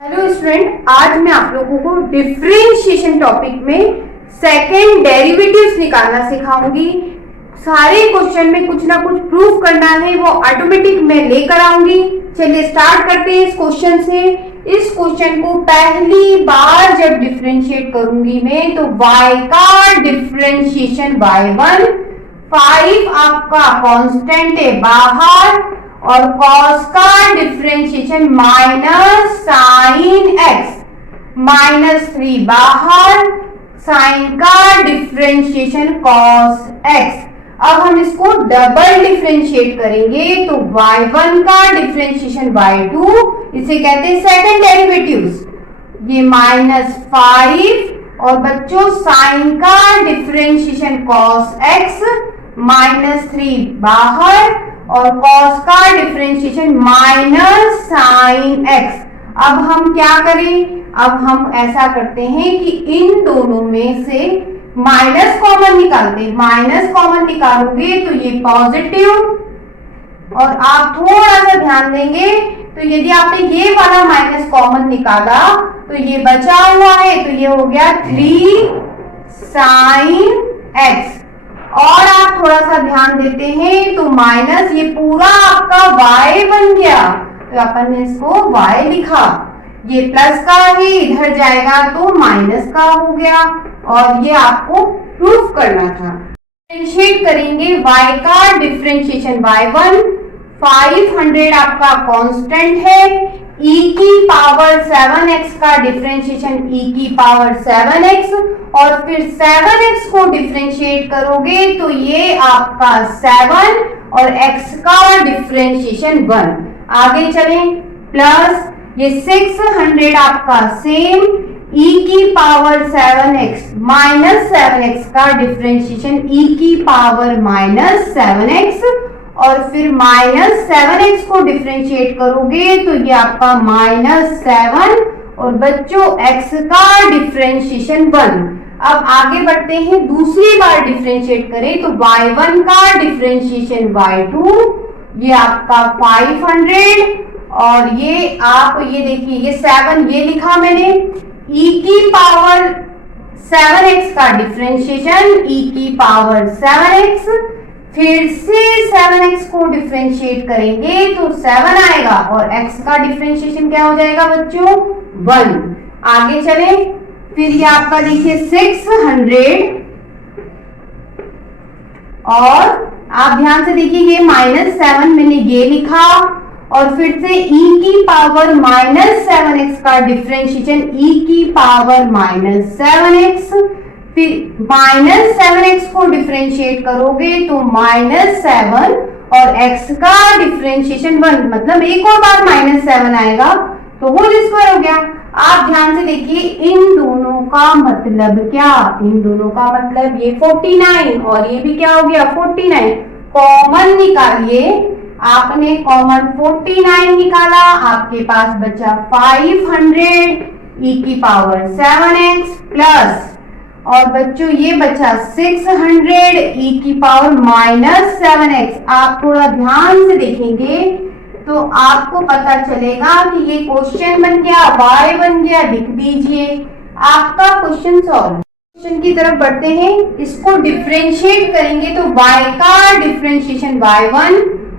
Hello student, आज मैं आप लोगों को डिफरेंशिएशन टॉपिक में सेकंड डेरिवेटिव्स निकालना सिखाऊंगी। सारे क्वेश्चन में कुछ ना कुछ प्रूफ करना है, वो ऑटोमेटिक मैं लेकर आऊंगी। चलिए स्टार्ट करते हैं इस क्वेश्चन से। इस क्वेश्चन को पहली बार जब डिफरेंशिएट करूंगी मैं, तो y का डिफरेंशिएशन y1, 5 आपका कांस्टेंट है बाहर, और cos का डिफरेंशिएशन माइनस साइन x, -3 बाहर, साइन का डिफरेंशिएशन cos x। अब हम इसको डबल डिफरेंशिएट करेंगे, तो y1 का डिफरेंशिएशन y2, इसे कहते हैं सेकंड डेरिवेटिव्स, ये -5, और बच्चों साइन का डिफरेंशिएशन cos x, -3 बाहर, और cos का डिफरेंशिएशन माइनस साइन x। अब हम क्या करें? अब हम ऐसा करते हैं कि इन दोनों में से माइनस कॉमन निकालते हैं। माइनस कॉमन निकालोगे तो ये पॉजिटिव, और आप थोड़ा सा ध्यान देंगे तो यदि आपने ये वाला माइनस कॉमन निकाला तो ये बचा हुआ है, तो ये हो गया 3 साइन x। और आप थोड़ा सा ध्यान देते हैं तो माइनस ये पूरा आपका y बन गया, तो अपन ने इसको y लिखा। ये प्लस का है, इधर जाएगा तो माइनस का हो गया, और ये आपको प्रूफ करना था। डिफरेंशिएट करेंगे y का डिफरेंशिएशन y1, 500 आपका कांस्टेंट है, e की पावर 7x का डिफरेंशिएशन e की पावर 7x, और फिर 7x को डिफरेंशिएट करोगे तो ये आपका 7 और x का डिफरेंशिएशन 1। आगे चलें, प्लस ये 600 आपका सेम, e की पावर 7x माइनस 7x का डिफरेंशिएशन e की पावर माइनस 7x, और फिर -7x को डिफरेंशिएट करोगे तो ये आपका -7, और बच्चों x का डिफरेंशिएशन 1। अब आगे बढ़ते हैं, दूसरी बार डिफरेंशिएट करें तो y1 का डिफरेंशिएशन y2, ये आपका 500, और ये आप ये देखिए ये 7 ये लिखा मैंने, e की पावर 7x का डिफरेंशिएशन e की पावर 7x, फिर से 7x को डिफरेंशिएट करेंगे तो 7 आएगा, और x का डिफरेंशिएशन क्या हो जाएगा बच्चों? 1। आगे चलें, फिर ये आपका देखिए 600, और आप ध्यान से देखिए ये -7 मैंने ये लिखा, और फिर से e की पावर -7x का डिफरेंशिएशन e की पावर -7x, फिर -7x को डिफरेंशिएट करोगे तो -7, और x का डिफरेंशिएशन 1, मतलब एक और बार -7 आएगा तो होल स्क्वायर हो गया। आप ध्यान से देखिए इन दोनों का मतलब क्या? इन दोनों का मतलब ये 49 और ये भी क्या हो गया 49। कॉमन निकालिए, आपने कॉमन 49 निकाला, आपके पास बचा 500 e की पावर 7x प्लस, और बच्चों ये बचा 600 e की पावर -7x। आप थोड़ा ध्यान से देखेंगे तो आपको पता चलेगा कि ये क्वेश्चन बन गया, y बन गया, लिख दीजिए आपका क्वेश्चन सॉल्व। क्वेश्चन की तरफ बढ़ते हैं, इसको डिफरेंशिएट करेंगे तो y का डिफरेंशिएशन y1,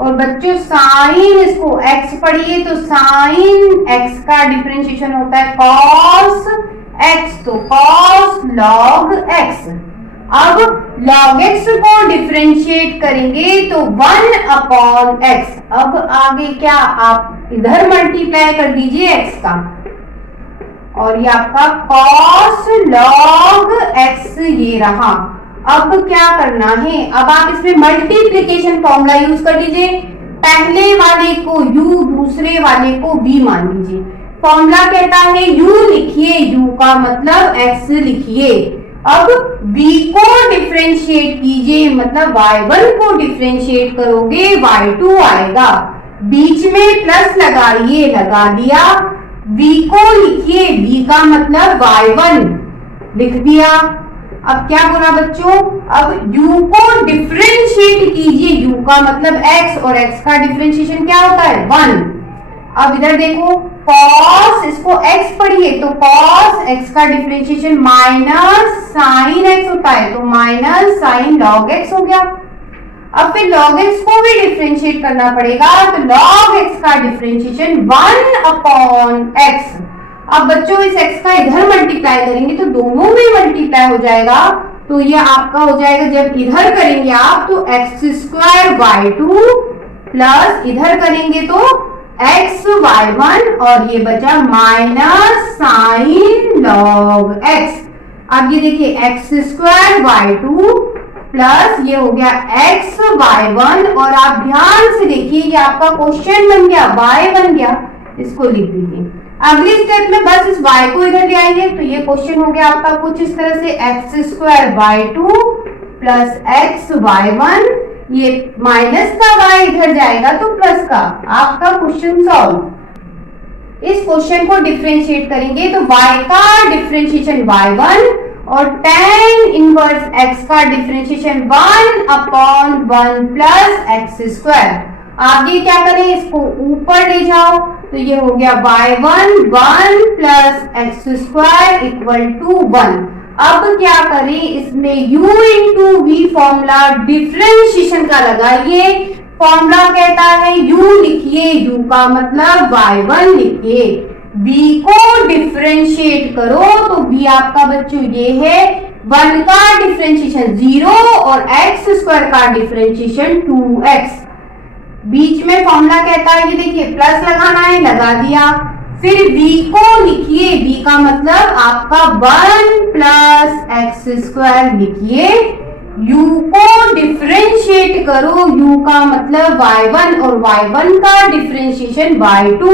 और बच्चों साइन इसको x पढ़िए तो साइन x का डिफरेंशिएशन होता है cos x, तो cos log x। अब log x को डिफरेंशिएट करेंगे तो 1/x। अब आगे क्या, आप इधर मल्टीप्लाई कर दीजिए x का, और ये आपका cos log x ये रहा। अब क्या करना है? अब आप इसमें मल्टीप्लिकेशन फॉर्मूला यूज कर दीजिए। पहले वाले को u, दूसरे वाले को v मान लीजिए। फॉर्मूला कहता है u लिखिए, u का मतलब x लिखिए। अब v को डिफरेंशिएट कीजिए, मतलब y1 को डिफरेंशिएट करोगे y2 आएगा। बीच में प्लस लगाइए, लगा दिया। v को लिखिए, v का मतलब y1 लिख दिया। अब क्या बोला बच्चों? अब u को डिफरेंशिएट कीजिए, u का मतलब x, और x का डिफरेंशिएशन क्या होता है 1। अब इधर देखो कॉस, इसको x पढ़िए तो कॉस x का डिफरेंशिएशन माइनस साइन x होता है, तो माइनस साइन लॉग x हो गया। अब फिर log x को भी डिफरेंशिएट करना पड़ेगा, तो log x का डिफरेंशिएशन 1/x। अब बच्चों इस x का इधर मल्टीप्लाई करेंगे तो दोनों में मल्टीप्लाई हो जाएगा, तो ये आपका हो जाएगा, जब इधर करेंगे आप तो x² प्लस इधर करेंगे तो xy1 और ये बचा माइनस साइन लॉग x। अब ये देखिए x² प्लस ये हो गया xy1 और आप ध्यान से देखिए ये आपका क्वेश्चन बन गया, y बन गया, इसको लिख दीजिए। अगली स्टेप में बस इस y को इधर ले आइए, तो ये क्वेश्चन हो गया आपका कुछ इस तरह से x² प्लस xy1, ये माइनस का y इधर जाएगा तो प्लस का, आपका क्वेश्चन सॉल्व। इस क्वेश्चन को डिफरेंशिएट करेंगे तो y का डिफरेंशिएशन y1 और tan इनवर्स x का डिफरेंशिएशन 1/1 प्लस x²। आगे क्या करें, इसको ऊपर ले जाओ तो ये हो गया y1 1 plus x² equal to 1। अब क्या करें, इसमें u into v formula differentiation का लगाइए। फॉर्मूला कहता है u लिखिए, u का मतलब y1 लिखिए, v को डिफरेंशिएट करो तो v आपका बच्चों ये है 1 का डिफरेंशिएशन 0 और x² का डिफरेंशिएशन 2x। बीच में फॉर्मूला कहता है, ये देखिए प्लस लगाना है, लगा दिया। फिर v को लिखिए, v का मतलब आपका 1 प्लस x² लिखिए, u को डिफरेंशिएट करो, u का मतलब y1 और y1 का डिफरेंशिएशन y2।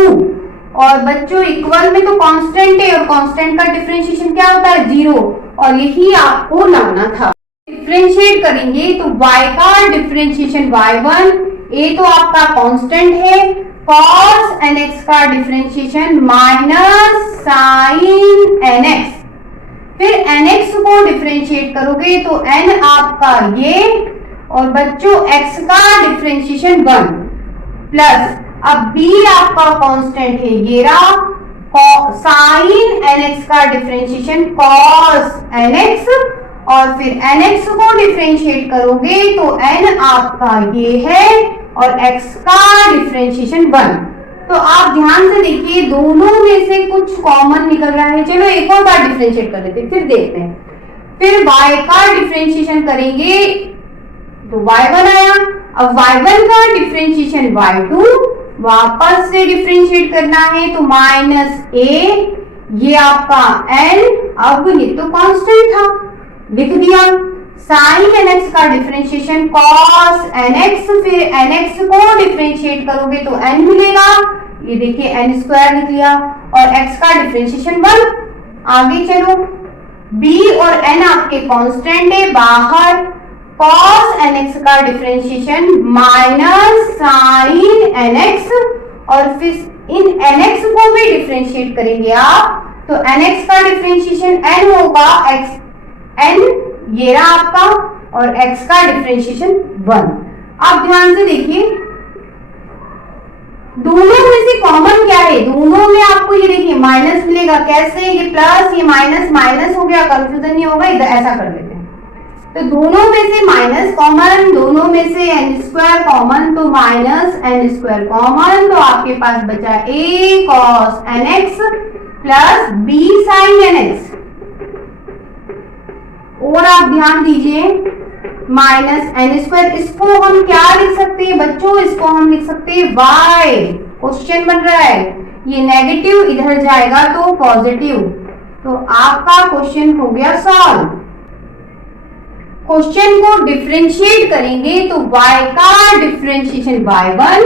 और बच्चों इक्वल में तो कांस्टेंट है और कांस्टेंट का डिफरेंशिएशन क्या होता है 0, और यही आपको लाना था। डिफरेंशिएट करेंगे तो y का डिफरेंशिएशन y1, ये तो आपका कांस्टेंट है, cos nx का डिफरेंशिएशन माइनस साइन nx। फिर nx को डिफरेंशिएट करोगे तो n आपका ये, और बच्चों x का डिफरेंशिएशन 1 प्लस, अब b आपका कांस्टेंट है ये रहा, साइन nx का डिफरेंशिएशन cos nx, और फिर nx को डिफरेंशिएट करोगे तो n आपका ये है और x का डिफरेंशिएशन 1। तो आप ध्यान से देखिए दोनों में से कुछ कॉमन निकल रहा है। चलो एक और बार डिफरेंशिएट कर लेते हैं, फिर देखते हैं। फिर y का डिफरेंशिएशन करेंगे तो y1 आया, अब y1 का डिफरेंशिएशन y2, वापस से डिफरेंशिएट करना है तो माइनस a, ये आपका n, अब ये तो कांस्टेंट था लिख दिया। साइन nx का डिफरेंशिएशन cos nx, फिर nx को डिफरेंशिएट करोगे तो n मिलेगा, ये देखिए n² लिख लिया, और x का डिफरेंशिएशन 1। आगे चलो, b और n आपके कांस्टेंट है, बाहर cos nx का डिफरेंशिएशन माइनस साइन nx, और फिर इन nx को भी डिफरेंशिएट करेंगे आप तो nx का डिफरेंशिएशन n होगा, x n ये रहा आपका, और x का डिफरेंशिएशन 1। अब ध्यान से देखिए दोनों में से कॉमन क्या है, दोनों में आपको ये देखिए माइनस मिलेगा, कैसे, ये प्लस ये माइनस, माइनस हो गया, कंफ्यूजन नहीं होगा, इधर ऐसा कर लेते हैं। तो दोनों में से माइनस कॉमन, दोनों में से n² कॉमन, तो माइनस n² कॉमन, तो आपके पास बचा a cos nx plus b sin nx। और आप ध्यान दीजिए माइनस n², इसको हम क्या लिख सकते हैं बच्चों, इसको हम लिख सकते हैं y। क्वेश्चन बन रहा है, ये नेगेटिव इधर जाएगा तो पॉजिटिव, तो आपका क्वेश्चन हो गया सॉल्व। क्वेश्चन को डिफरेंशिएट करेंगे तो y का डिफरेंशिएशन y1,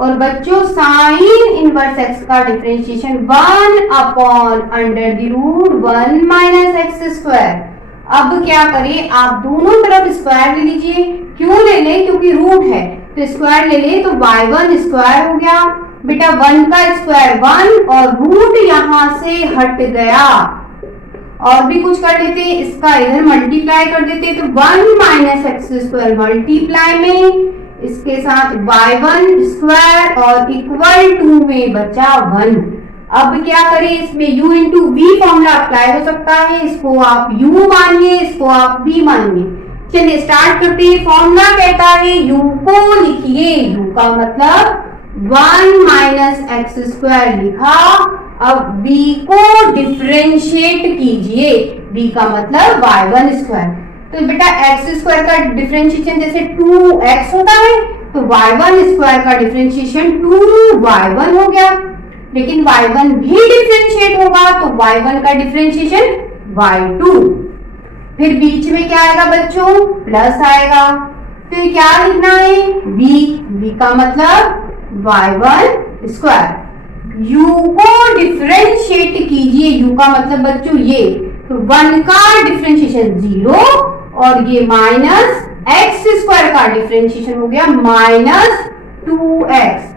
और बच्चों साइन इनवर्स x का डिफरेंशिएशन 1/√1 माइनस x²। अब क्या करें, आप दोनों तरफ स्क्वायर ले लीजिए, क्यों ले लें, क्योंकि रूट है तो स्क्वायर ले लें, तो y1 स्क्वायर हो गया बेटा, 1 का स्क्वायर 1, और रूट यहां से हट गया। और भी कुछ कर लेते हैं, इसका इधर मल्टीप्लाई कर देते हैं, तो 1 माइनस x² मल्टीप्लाई में इसके साथ y1 स्क्वायर और इक्वल टू में बचा 1। अब क्या करें, इसमें u into v formula apply हो सकता है, इसको आप u मानिए, इसको आप v मानिए। चलिए स्टार्ट करते हैं। फॉर्मूला कहता है u को लिखिए, u का मतलब 1 माइनस एक्स स्क्वायर लिखा। अब v को डिफरेंशिएट कीजिए, v का मतलब y1 स्क्वायर। तो बेटा एक्स स्क्वायर का डिफरेंशिएशन जैसे 2x होता है, तो y1 स्क्वायर का डिफरेंशिएशन 2y1 हो गया। लेकिन y1 भी डिफरेंशिएट होगा तो y1 का डिफरेंशिएशन y2। फिर बीच में क्या आएगा बच्चों, प्लस आएगा। फिर क्या लिखना है, v का मतलब y1 स्क्वायर। u को डिफरेंशिएट कीजिए, u का मतलब बच्चों ये, तो 1 का डिफरेंशिएशन 0 और ये माइनस एक्स स्क्वायर का डिफरेंशिएशन हो गया माइनस 2x।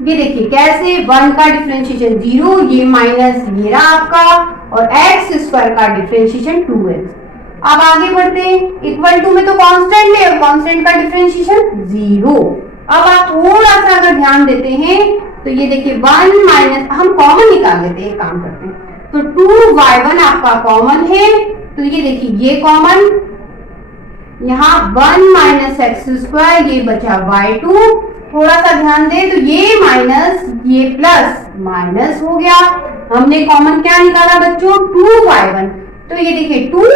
ये देखिए कैसे, 1 का डिफरेंशिएशन 0, ये माइनस ये रहा आपका, और एक्स स्क्वायर का डिफरेंशिएशन 2x। अब आगे बढ़ते हैं, इक्वल टू में तो कांस्टेंट है और कांस्टेंट का डिफरेंशिएशन 0। अब आप थोड़ा सा अगर ध्यान देते हैं तो ये देखिए 1 माइनस, हम कॉमन निकाल लेते हैं, काम करते हैं। तो 2y1 आपका कॉमन है, तो ये देखिए ये कॉमन, यहाँ 1 माइनस एक्स स्क्वायर, ये बचा y2। थोड़ा सा ध्यान दे तो ये माइनस ये प्लस माइनस हो गया। हमने कॉमन क्या निकाला बच्चों, 2y1। तो ये देखिए 2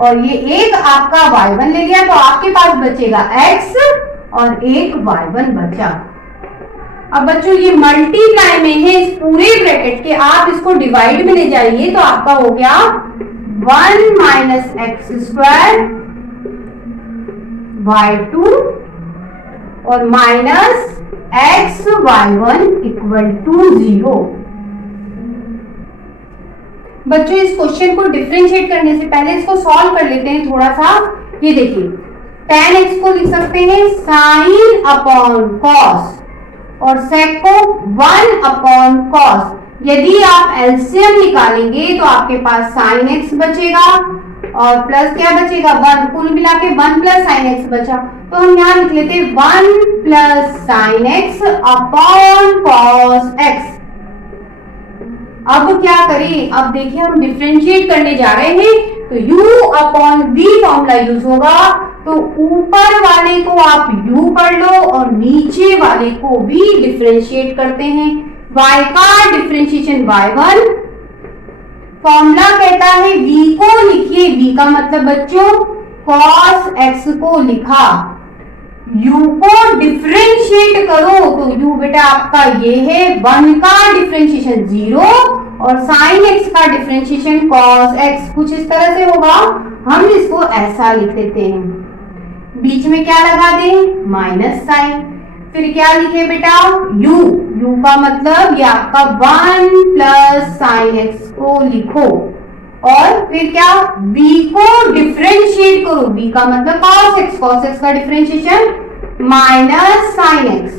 और ये एक आपका y1 ले गया, तो आपके पास बचेगा x और एक y1 बचा। अब बच्चों ये मल्टीप्लाई में है इस पूरे ब्रैकेट के, आप इसको डिवाइड में ले जाइए तो आपका हो गया 1 माइनस एक्स स्क्वायर y2 और minus x y1 equal to 0। बच्चों इस क्वेश्चन को डिफरेंशिएट करने से पहले इसको सॉल्व कर लेते हैं थोड़ा सा। ये देखिए tan x को लिख सकते हैं साइन अपॉन कॉस और सेक को 1 अपॉन कॉस। यदि आप एलसीएम निकालेंगे तो आपके पास साइन x बचेगा और प्लस क्या बचेगा 1, कुल मिला के 1 प्लस साइन x बचा। तो हम यहाँ लिख लेते हैं 1 plus sine x upon cos x। अब क्या करें, अब देखिए हम डिफरेंशिएट करने जा रहे हैं तो u upon v formula use होगा। तो ऊपर वाले को आप u पढ़ लो और नीचे वाले को v डिफरेंशिएट करते हैं। y का डिफरेंशिएशन y1, फॉर्मूला कहता है v को लिखिए, v का मतलब बच्चों cos x को लिखा। u को डिफरेंशिएट करो तो u बेटा आपका ये है 1 का डिफरेंशिएशन 0 और sin x का डिफरेंशिएशन cos x। कुछ इस तरह से होगा, हम इसको ऐसा लिख देते हैं। बीच में क्या लगा दें, माइनस साइन। फिर क्या लिखे बेटा, u का मतलब ये आपका 1 प्लस साइन x को लिखो और फिर क्या v को डिफरेंशिएट करो, v का मतलब cos x का डिफरेंशिएशन माइनस साइन x।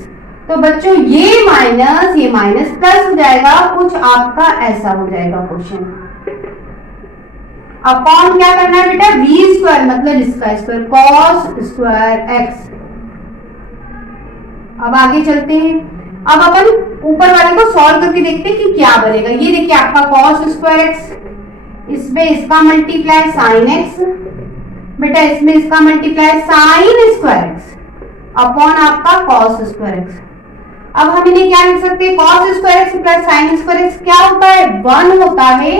तो बच्चों ये माइनस प्लस हो जाएगा, कुछ आपका ऐसा हो जाएगा क्वेश्चन। अपॉन क्या करना है बेटा, v स्क्वायर मतलब इसका स्क्वायर cos स्क्वायर x। अब आगे चलते हैं, अब अपन ऊपर वाले को सॉल्व करके देखते हैं कि क्या बनेगा। ये देखिए आपका cos स्क्वायर x, इसमें इसका मल्टीप्लाई साइन x, बेटा इसमें इसका multiply sine square x upon आपका cos स्क्वायर x। अब हम इन्हें क्या लिख सकते हैं, cos square x plus sine square x क्या होता है, 1 होता है,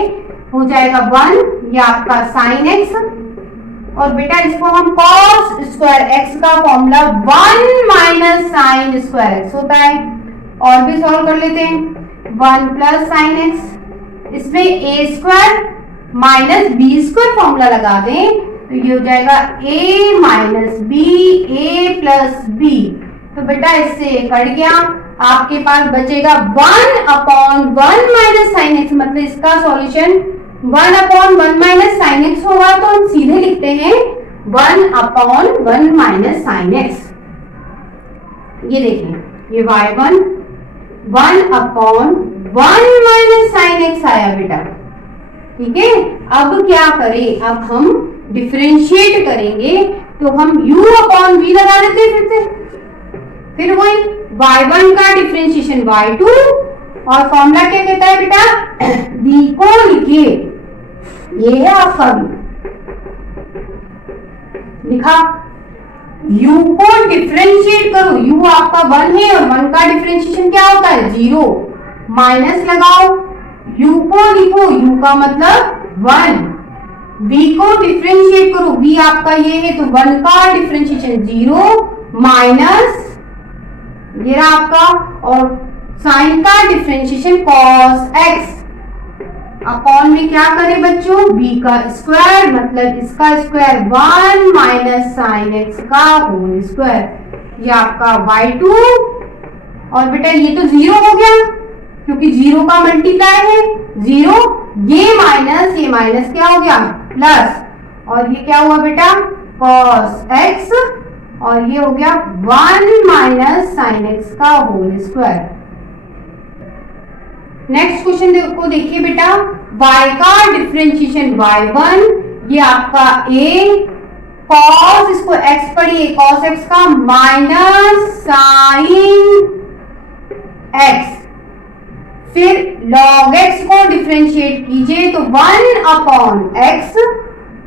हो जाएगा 1 ये आपका साइन x और बेटा इसको हम cos स्क्वायर x का formula 1 minus sine square x होता है। और भी सॉल्व कर लेते हैं, 1 प्लस साइन x, इसमें a square minus b square formula लगा दें तो ये हो जाएगा a minus b, a plus b. तो बेटा इससे कट गया, आपके पास बचेगा 1 अपॉन 1 माइनस साइन एक्स, मतलब इसका solution 1 upon 1 minus sine x होगा। तो हम सीधे लिखते हैं 1 अपॉन 1 माइनस साइन एक्स। ये देखिए ये y1 1 upon 1 minus sine x आया बेटा, ठीक है। अब क्या करें, अब हम डिफरेंशिएट करेंगे तो हम u अपॉन v लगा देते हैं फिर वही y1 का डिफरेंशिएशन y2 और फॉर्मूला क्या कहता है बेटा, v को लिखिए, ये है आपका v, लिखा। u को डिफरेंशिएट करो, u आपका 1 है और 1 का डिफरेंशिएशन क्या होता है 0, माइनस लगाओ, u को लिखो, u का मतलब 1, v को डिफरेंशिएट करो, v आपका ये है तो 1 का डिफरेंशिएशन 0 माइनस ये रहा आपका, और साइन का डिफरेंशिएशन cos x अपॉन में क्या करें बच्चों, b का स्क्वायर मतलब इसका स्क्वायर 1 माइनस साइन x का होल स्क्वायर, ये आपका y2, और बेटा ये तो 0 हो गया क्योंकि 0 का मल्टीप्लाई है 0, ये माइनस क्या हो गया प्लस, और ये क्या हुआ बेटा cos x, और ये हो गया 1 माइनस साइन x का होल स्क्वायर। नेक्स्ट क्वेश्चन को देखिए बेटा, y का डिफरेंशिएशन y1, ये आपका a, cos इसको x पढ़िए, cos x का माइनस साइन x, फिर log x को डिफरेंशिएट कीजिए तो 1 अपॉन x,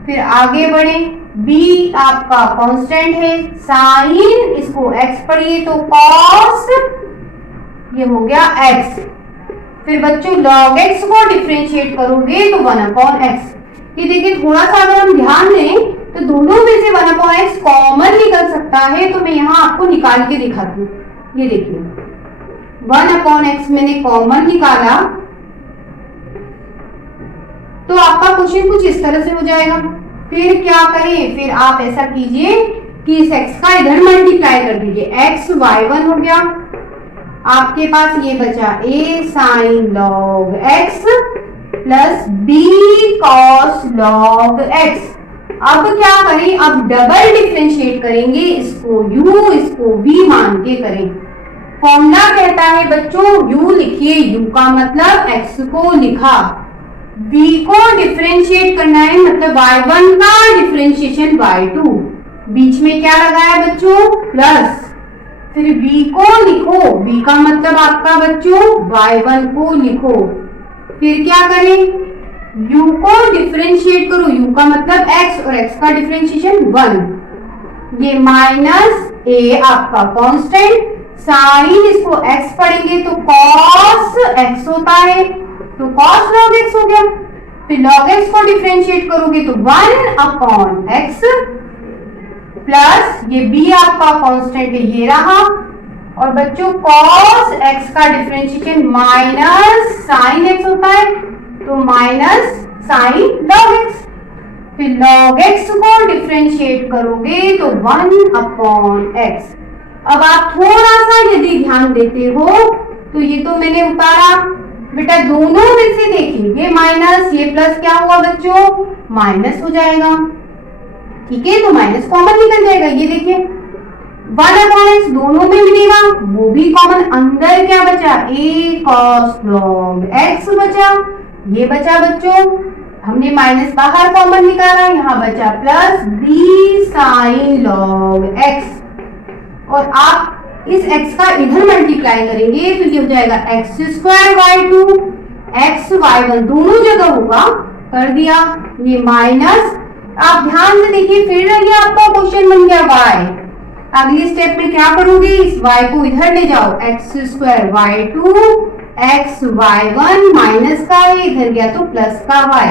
फिर आगे बढ़े, b आपका कांस्टेंट है, साइन इसको x पढ़िए तो cos, ये हो गया x, फिर बच्चों log x को डिफरेंशिएट करोगे तो 1 अपॉन x। ये देखिए थोड़ा सा अगर हम ध्यान दें तो दोनों में से 1 अपॉन x कॉमन निकल सकता है, तो मैं यहाँ आपको निकाल के दिखाती हूँ। ये देखिए 1 अपॉन x मैंने कॉमन निकाला तो आपका क्वेश्चन कुछ इस तरह से हो जाएगा। फिर क्या करें, फिर आप ऐसा कीजिए कि इस x का इधर मल्टीप्लाई कर दीजिए, x y1 हो गया, आपके पास ये बचा a साइन log x plus b cos log x। अब क्या करें, अब डबल डिफरेंशिएट करेंगे, इसको u इसको v मान के करें। फॉर्मूला कहता है बच्चों u लिखिए, u का मतलब x को लिखा, v को डिफरेंशिएट करना है मतलब y1 का डिफरेंशिएशन y2, बीच में क्या लगाया बच्चों प्लस, फिर v को लिखो, v का मतलब आपका बच्चों y1 को लिखो, फिर क्या करें u को डिफरेंशिएट करो, u का मतलब x और x का डिफरेंशिएशन 1, ये माइनस a आपका कांस्टेंट, साइन इसको x पढ़ेंगे तो cos x होता है तो cos log x हो गया, फिर log x को डिफरेंशिएट करोगे तो 1 अपॉन x प्लस ये b आपका कांस्टेंट है ये रहा, और बच्चों cos x का डिफरेंशिएशन माइनस साइन x होता है तो माइनस साइन log x, फिर log x को डिफरेंशिएट करोगे तो 1 अपॉन x। अब आप थोड़ा सा यदि ध्यान देते हो तो ये तो मैंने उतारा बेटा, दोनों में से देखिए ये माइनस ये प्लस क्या हुआ बच्चों माइनस हो जाएगा, ठीक है, तो माइनस कॉमन निकल जाएगा, ये देखिए 1 अपॉन x दोनों में मिलेगा, वो भी कॉमन, अंदर क्या बचा a cos log x बचा, ये बचा बच्चों, हमने माइनस बाहर कॉमन निकाला, यहाँ बचा plus b sin log x, और आप इस x का इधर मल्टीप्लाई करेंगे तो ये हो जाएगा x square y2 x y1 दोनों जगह होगा, कर दिया, ये माइनस, आप ध्यान से देखिए फिर ये आपका क्वेश्चन बन गया y। अगली स्टेप में क्या करोगे, इस y को इधर ले जाओ, x square y2 x y1 minus का है इधर गया तो प्लस का y,